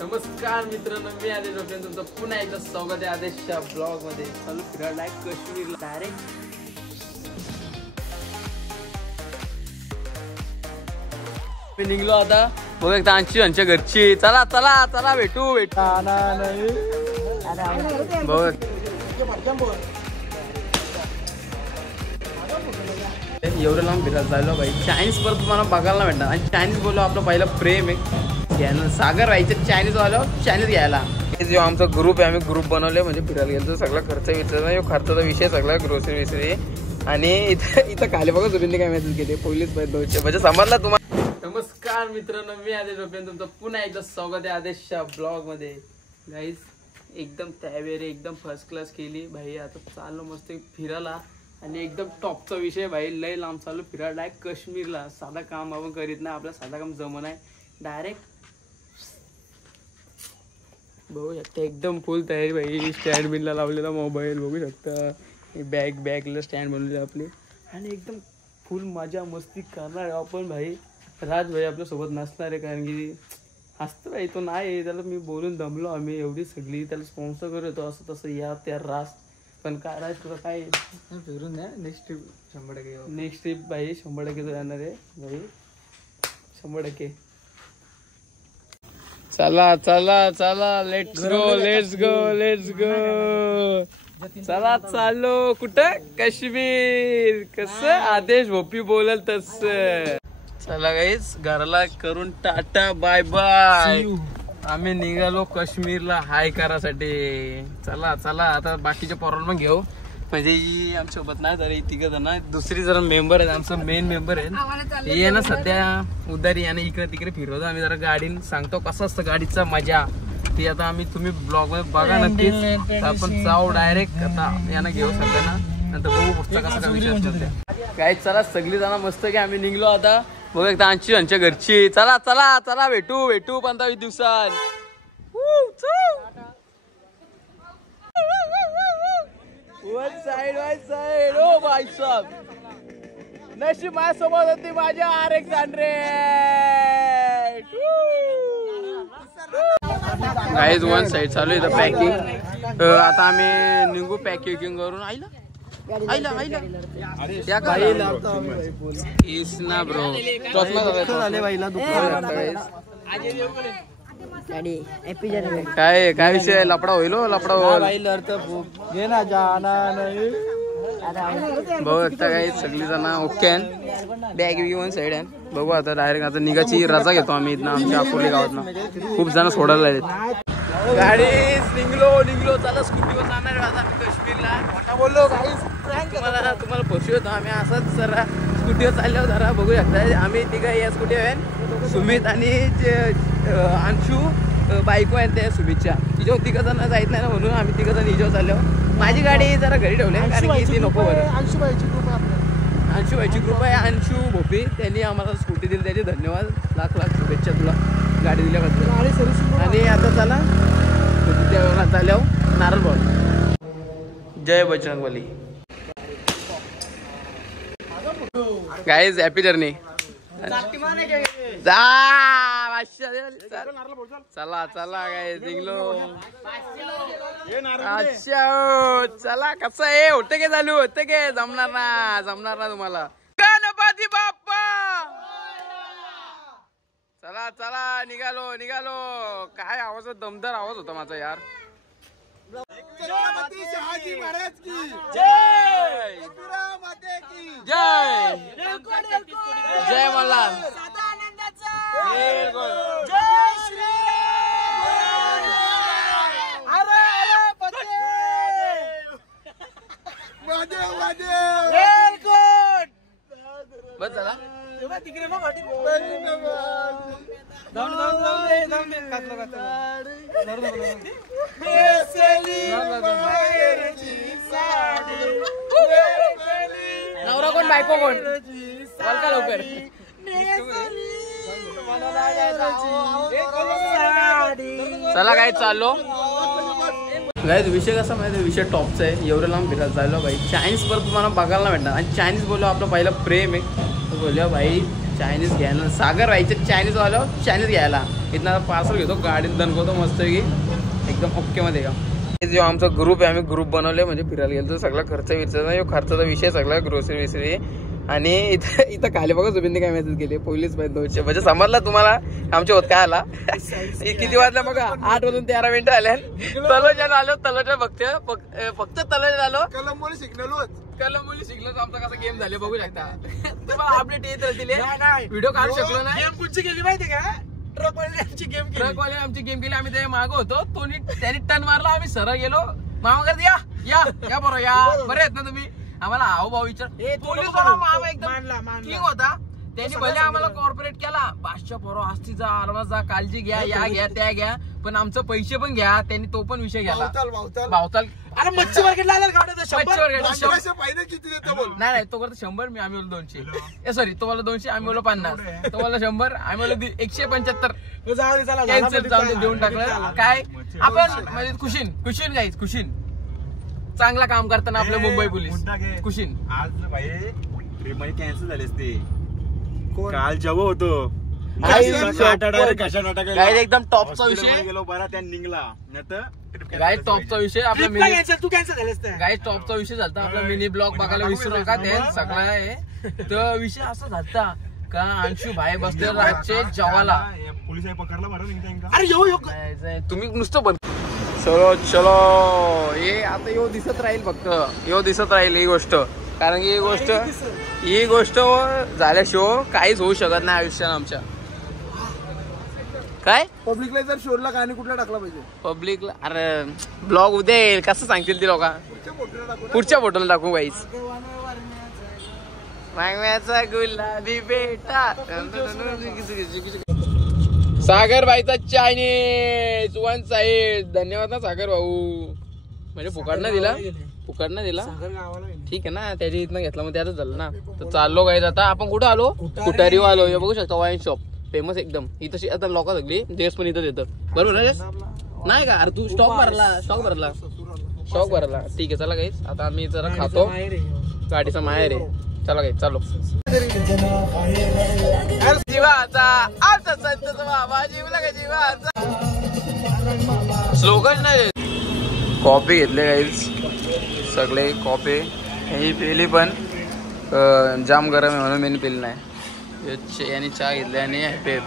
नमस्कार मित्रांनो, मी आदेश रोशन तुमचं पुन्हा एकदा स्वागत आहे आदेशच्या ब्लॉग मध्ये. चालू फिरायला काश्मीरला डायरेक्ट. मी निघलो आता बघ एकदा यांच्या घरची. चला चला चला भेटू बघ. एवढं लांब फिरायला जायला भाई. चायनीज परत तुम्हाला बघायला भेटणार. आणि चायनीज बोललो आपलं पहिलं प्रेम आहे. सागर राहायचं चायनीज वाला चायनीज घ्यायला. जो आमचा ग्रुप आहे, आम्ही ग्रुप बनवले म्हणजे फिरायला गेलो. सगळा खर्च विचारला, खर्चाचा विषय सगळा ग्रोसरी विसरी. आणि इथं खाली बघा सुरेंद्र काय मेसेज केले पोलीस पाहिजे म्हणजे समजला तुम्हाला. नमस्कार मित्रांनो, मी आदेश रोशन तुमचं पुन्हा एकदा स्वागत आहे आदेशच्या ब्लॉग मध्ये. गाईज एकदम त्यावेळी एकदम फर्स्ट क्लास केली भाई. आता चाललो मस्त फिरायला आणि एकदम टॉपचा विषय भाई. लय लांब चाललो फिरायला आहे काश्मीरला. साधा काम आपण करीत नाही, आपलं साधा काम जमन आहे. डायरेक्ट बघू शकता एकदम फुल तयारी भाई. स्टँड बिनला लावलेला मोबाईल बघू शकता. बॅगला स्टँड बनवले आपले. आणि एकदम फुल मजा मस्ती करणार आपण भाई. राज भाई आपल्यासोबत नसणार आहे कारण की असतं भाई तो नाही. त्याला मी बोलून दमलो आम्ही एवढी सगळी. त्याला स्पॉन्सर करतो असं तसं या त्या रास. पण काय राज तुला काय फिरून द्या. Next trip 100%. नेक्स्ट ट्रिप भाई 100% तो येणार आहे भाई. 100%. चला चला चला लेट्स गो. चला चालो कुठं काश्मीर. कसं आदेश भोपी बोलल तस. चला गाईस घराला करून टाटा बाय बाय. आम्ही निघालो काश्मीरला हाय करासाठी. चला चला आता बाकीच्या पोरांना पण घेऊ. म्हणजे आमच्या सोबत नाही जरा तिघ जण. दुसरी जरा मेंबर आहेत. आमचं मेन मेंबर आहे हे ना सध्या उदारी याने इकडे तिकडे फिरवतो. आम्ही जरा गाडीने सांगतो कसं असतं गाडीचा मजा ती. आता आम्ही तुम्ही ब्लॉग मध्ये बघा नक्कीच. आपण जाऊ डायरेक्ट आता यांना घेऊ सगळ्यांना. नंतर बघू पुढचा कसा काय विषय असतो. काय चला सगळी जण मस्त की आम्ही निघलो आता बघ एकदा यांच्या घरची. चला चला चला भेटू 15-20 दिवसात. वन साइड ओ भाई साहब. नशीब माझ्यासोबत होती माझ्या RX100. गाईज वन साइड चालू आहे इथं पॅकिंग. आता आम्ही निघू पॅकिंग करून. आईला या काही ना ब्रो काय विषय लपडा होईल. लपडा होईल बघू आता काही सगळी जण ओके. बॅग वन साईड आहे. बघू आता डायरेक्ट आता निघाची रजा घेतो आम्ही इथं आमच्या अकोले गावातनं. खूप जण सोडायला आहेत. गाडी निघलो चला स्कूटीवर जाणार आता काश्मीरला. बोललो तुम्हाला फसू होतो आम्ही असंच जरा स्कूटीवर चालल्यावर जरा बघू शकता. आम्ही तिघं या स्कूटीवर आहे. सुमित आणि अंशू बायको आहे त्या सुमितच्या. तिच्यावर तिघं जण जायत नाही ना म्हणून आम्ही तिघं जण हिच्यावर चाललो. माझी गाडी जरा घरी ठेवली कारण की ती नको बरं. अंशूबाईची ग्रुप आहे. अंशू भोपी त्यांनी आम्हाला स्कूटी दिली. त्याचे धन्यवाद. लाख शुभेच्छा तुला गाडी दिल्याबद्दल. आणि आता चला चालल्यावर नारळ बॉल. जय बजरंगबली. Guys happy journey. चला चला गाईज निघलो. अच्छा चला कसं आहे होते के चालू होते के जमणार ना तुम्हाला. गणपती बाप्पा. चला चला निघालो. काय आवाज दमदार आवाज होता माझा यार. शिवाजी महाराज की जय. जय मल्हार. जय श्री. बस झाला तिकडे नवरा कोण बायको कोण का लवकर. चला काय चाललो. गाईज विषय कसा माहिती. विषय टॉपचा आहे. एवढं लांब फिरायला जायला भाई. चायनीज परत तुम्हाला बघायला भेटणार. आणि चायनीज बोललो आपलं पहिलं प्रेम आहे. बोललो भाई चायनीज घ्यायला. सागर राहायचं चायनीज वाला चायनीज घ्यायला. इथं पार्सल घेतो, गाडीत दणकवतो मस्त की एकदम ओके मध्ये का. जो आमचा ग्रुप आहे, आम्ही ग्रुप बनवले म्हणजे फिरायला गेलो, सगळा खर्च खर्चाचा विषय सगळा ग्रोसरी विसरी. आणि इथं खाली बघा जुबिनने काय मेसेज केली, पोलीस पाहिजे 200 म्हणजे समजला तुम्हाला आमच्या होत काय आला. किती वाजला बघा, 8 वाजून 13 मिनिटं आल्या. तलोजान आलो, तलोजा फक्त तलोजा आलो. कलंबोली शिकलो आमचा कसा गेम झाले बघू शकता. तुम्हाला अपडेट येत राहतील, व्हिडिओ काढू शकलो नाही. कुठची गेली माहिती का, ट्रकवाले आमची गेम केली. आम्ही ते मागं होतो, त्यांनी टर्न मारला, आम्ही सरळ गेलो. मामा करत या बरोबर या बरे आहेत ना तुम्ही. आम्हाला हाव भाऊ विचार, पोलीस मामा एकदम ठीक होता. त्यांनी भले आम्हाला कॉर्पोरेट केला, 500 पोरं असती जा, आरामात जा, काळजी घ्या, या घ्या त्या घ्या, पण आमचं पैसे पण घ्या. त्यांनी तो पण विषय घ्याला. भावताल अरे मच्छी मार्केटला आला नाही तो करतो 100, मी आम्ही बोललो 200. सॉरी तुम्हाला 200, आम्ही बोललो 50. तुम्हाला 100, आम्ही बोललो 175. देऊन टाकलं. काय आपण म्हणजे खुशीन गाईच खुशीन चांगला काम करताना आपलं मुंबई पोलीस खुशीन. आज भाई कॅन्सल झालेस ते काल जेव्हा होतो एकदम टॉपचा विषय गेलो बरा त्या निघला गाईज. टॉपचा विषय आपला तू कॅन्सल झालेस गाईज. टॉपचा विषय झाला आपला मिनी ब्लॉग बघायला विसरू नका. ते सगळं आहे तर विषय असा झालता का अंशू भाई बसले रातचे जेवायला, पोलिसांनी पकडला बरं. अरे तुम्ही नुसतं बंद चलो हे आता यो दिसत राहील, फक्त यो दिसत राहील ही गोष्ट. कारण की ही गोष्ट झाल्याशिवाय काहीच होऊ शकत नाही आयुष्यात आमच्या. काय पब्लिकला जर शोधला काय कुठला टाकला पाहिजे पब्लिकला, अरे ब्लॉग उद्या येईल, कसं सांगतील ती लोक. पुढच्या फोटोला टाकू बाईच. मागव्याचा गुलाबी बेटा, सागर भाईचा चायनीज 1 साईड. धन्यवाद ना सागर भाऊ, म्हणजे फुकट ना दिला ठीक आहे ना, त्याच्या इथनं घेतला मग त्यातच झालं ना. तर चाललो गाईज आता आपण कुठं आलो, कुटारी आलो. हे बघू शकता वाईन शॉप फेमस एकदम. इथं आता लोक सगळी ड्रेस पण इथंच येतं बरोबर नाही का. अरे तू स्टॉक भरला ठीक आहे. चला गाईज आता आम्ही जरा खातो, गाडीचा माहेर आहे. चला गाईज चालो. जीवाचा स्लोगन नाही. कॉफी घेतले गाईज सगळे, कॉफी ही पिली पण जाम गरम आहे म्हणून मी पिली नाही. यांनी चहा घेतली आणि हॅपी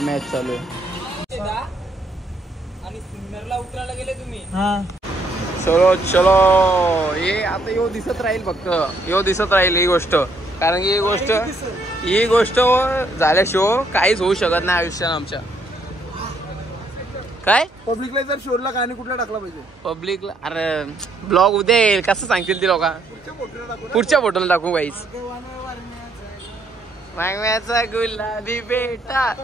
मॅच चालू आहे. आणि सिन्नरला उतरायला गेले तुम्ही. चलो हे आता यो दिसत राहील, फक्त यो दिसत राहील ही गोष्ट. कारण की ही गोष्ट झाल्याशिवाय काहीच होऊ शकत नाही आयुष्यात आमच्या. काय पब्लिकला जर शोधला काय कुठला टाकला पाहिजे पब्लिकला, अरे ब्लॉग उद्या येईल, कसं सांगतील ती लोक. पुढच्या फोटोला टाकू बाईच. मागव्याचा गुलाबी बेटा,